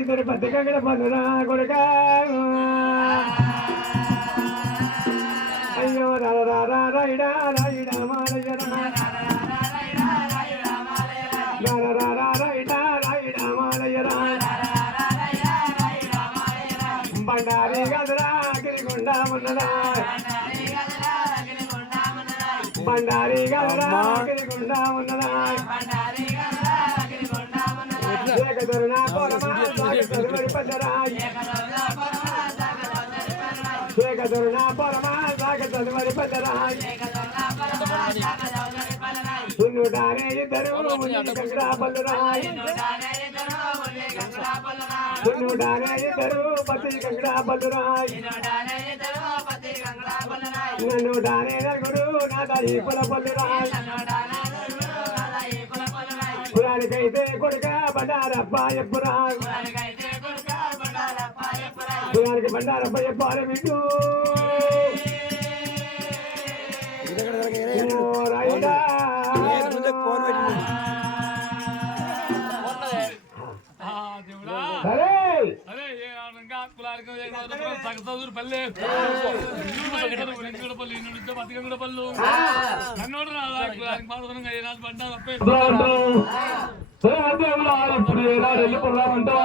ఇద్దరు బతికగడ పనురా కొడుక అయ్యో రాయిడా రాయిడా మాలయ్య రాయిడా రాయిడా మాలయ్య బండారి గదరా గిరిగుండా ఉన్నదా బండారి గదరా గిరిగుండా ఉన్నదా ఏకదరునా పొరమా సాగతరువరి పల్లరాయ్ ఏకదరునా పొరమా సాగతరువరి పల్లరాయ్ ఉన్నుడానే ఇద్దరు ముని గంగరా పల్లరాయ్ ఉన్నుడానే ఇద్దరు పతి గంగరా పల్లరాయ్ నన్ను డానే నలుగురు నా దాయి పొల పల్లరాయ్ కులానికైతే కొడుక బండారప్ప ఎప్పురా కులానికి బండారప్ప చెప్పాలి మీకు రాయిడా పల్లె పల్లు కన్నోడు వెళ్ళిపోదామంటా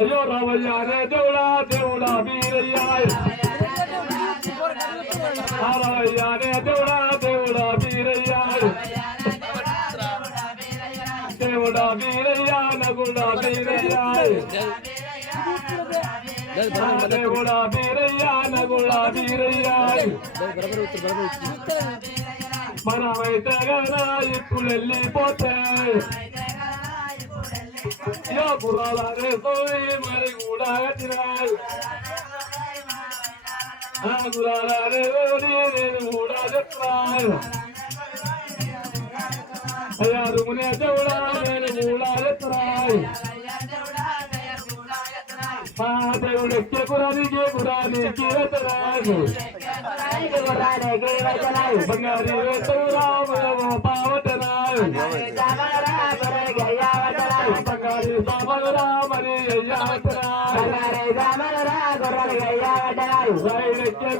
అయ్యో రావయ్యా రే దేవుడా దేవుడా వీరయ్యా రావయ్యా రే దేవుడా దేవుడా వీరయ్యా దేవుడా వీరయ్యా నగుడా వీరయ్యా దేవుడా వీరయ్యా నగుడా వీరయ్యా మనమైతే కదా ఇప్పుడు వెళ్ళిపోతే గుర్రాలే మరి కూడా కట్టినాడు గుర్రాలే నేను కూడా చెప్తాను అయ్యా రుమునే దేవుడా నేను కూడా చెప్తాను మా దేవుడు ఎక్కే గురానికి గురానికి వెతరాడు బంగారీ వేతరాము పావతనాడు బంగారీ సామరామని అయ్యావతరాడు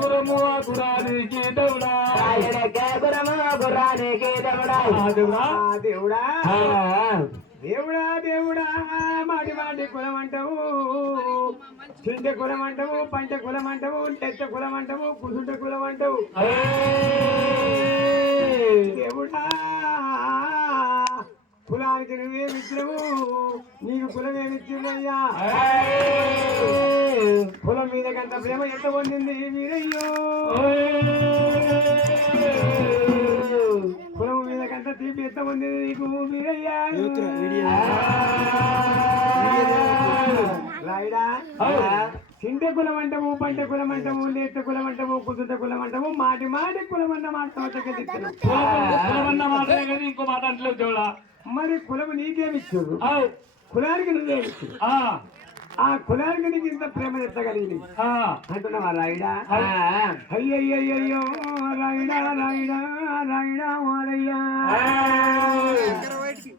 గురము గురానికి దేవుడా దేవుడా దేవుడా దేవుడా మాటి మాటి కులమంటావు చింత కులమంటావు పంట కులమంటావు తెచ్చ కులమంటావు కుసుంట కులమంటావు దేవుడా కులానికి నువ్వేమిచ్చినవు నీకు కులమేమిచ్చిందయ్యా కులం మీద కంట ప్రేమ ఎంత పొందింది మీరయ్యో కులం మీద కంట తీపి ఎంత పొందింది నీకు మీరయ్యా రాయిడా చింత కులం అంటాము పంట కులం అంటాము లేత కులం అంటాము కుదుట కులం అంటాము మాటి మాటి కులం అన్న మాట కులమన్న మాట ఇంకో మాట అంటలేవు దేవుడా మరి కులము నీకేమిచ్చు కులానికి నువ్వేమిచ్చు ఆ కులానికి నీకు ఇంత ప్రేమ ఎత్తగలిగింది అంటున్నావా రాయిడా అయ్యయ్యో రాయిడా రాయిడా రాయిడా మారయ్యా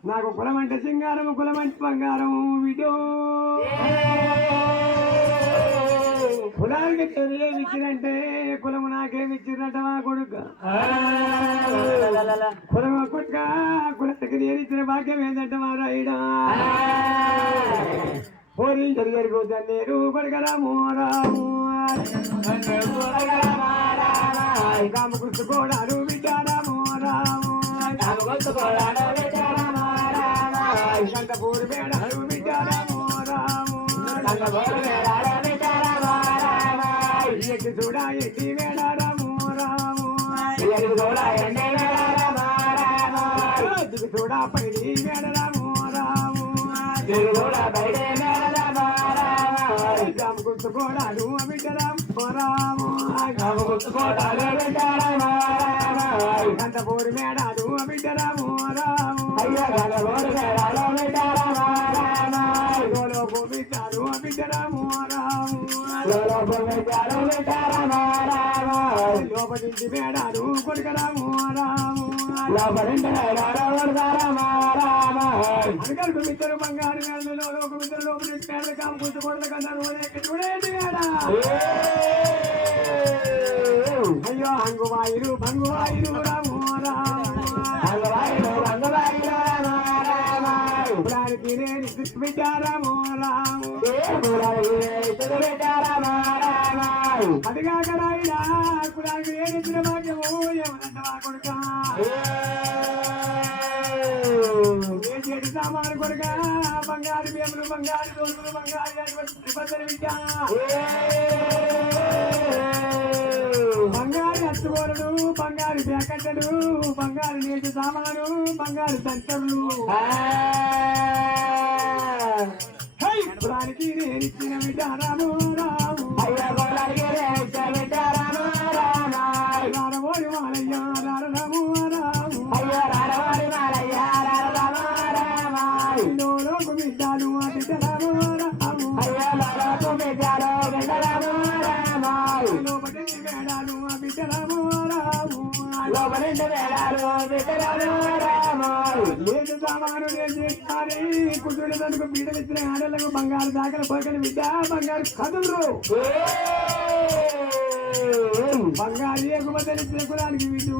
నాకు కులం అంటే సింగారము కులం అంటే బంగారము విడో కులానికి తెలియమిచ్చినంటే కులము నాకేమిచ్చినట్ట మా కొడుక కులమ కొడుక కులకి నేనిచ్చిన భాగ్యం ఏంటంటే మా రాయిడా పోరీ జరిగరిపోతా నేను పడగరాము రాము కామకృష్ణకోడారు బిడ్డారాము రాము కంటపూరి మేడారు బిడ్డారాము రాము ఎట్టి చూడా ఎట్టి మేడారాము రాము దిగు చూడా పైడి మేడరాము రాము గుర్తుకోడాలు బిడ్డరాము రాము కంటపూరి మేడాలు బిడ్డరాము రాము గోలోపు బిడ్డలు బిడ్డరాము రాము లోపలింటి మేడాలు కొడుకరాము రాము లోపలింటి మేడాలు కొడుకరాము రాము అనగడుకు మిద్దరు బంగారు మేడలో ఒక మిద్దరు లోపలి మేడలు కాము కూర్చోకూడదు కన్నారు చూడేంటి మేడా అయ్యో అంగువాయిలు బంగువాయిలు రాము రాము పురానికి నేను విచారము రాము అదిగా కడాయినా కులానికి నేను ఇచ్చిన భాగ్యము ఏమనంట మా కొడుక ఏ చెడు సామాను కొడుక బంగారు బియ్యములు బంగారు దోసులు బంగారు బద్దలు విద్యా బంగారు అచ్చుకోరలు బంగారు బ్యాకట్టలు బంగారు నేటి సామాను బంగారు సంచరులు పురానికి నేను ఇచ్చిన విచారము రాము రారమోడి మాలయ్య రారము రాము లోకు బిడ్డాలు బిడ్డరాము రాము లోపటి మేడాలు బిడ్డరాము రాము లేదు సామాను చేస్తారే కుటుంబ తనకు బీడలు ఇచ్చిన ఆడలకు బంగారు దాకలు పోకలు బిడ్డ బంగారు కదులు బంగారు ఎగుమతలు ఇచ్చిన కులానికి వీడు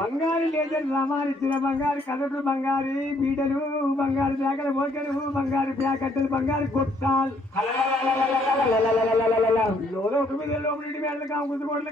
బంగారు లేజర్ రామాలు ఇచ్చిన బంగారు కదులు బంగారు బీడలు బంగారు దాకలు పోకలు బంగారు ప్యాకెట్లు బంగారు గొట్టాలు లోపలి మేడలు కాము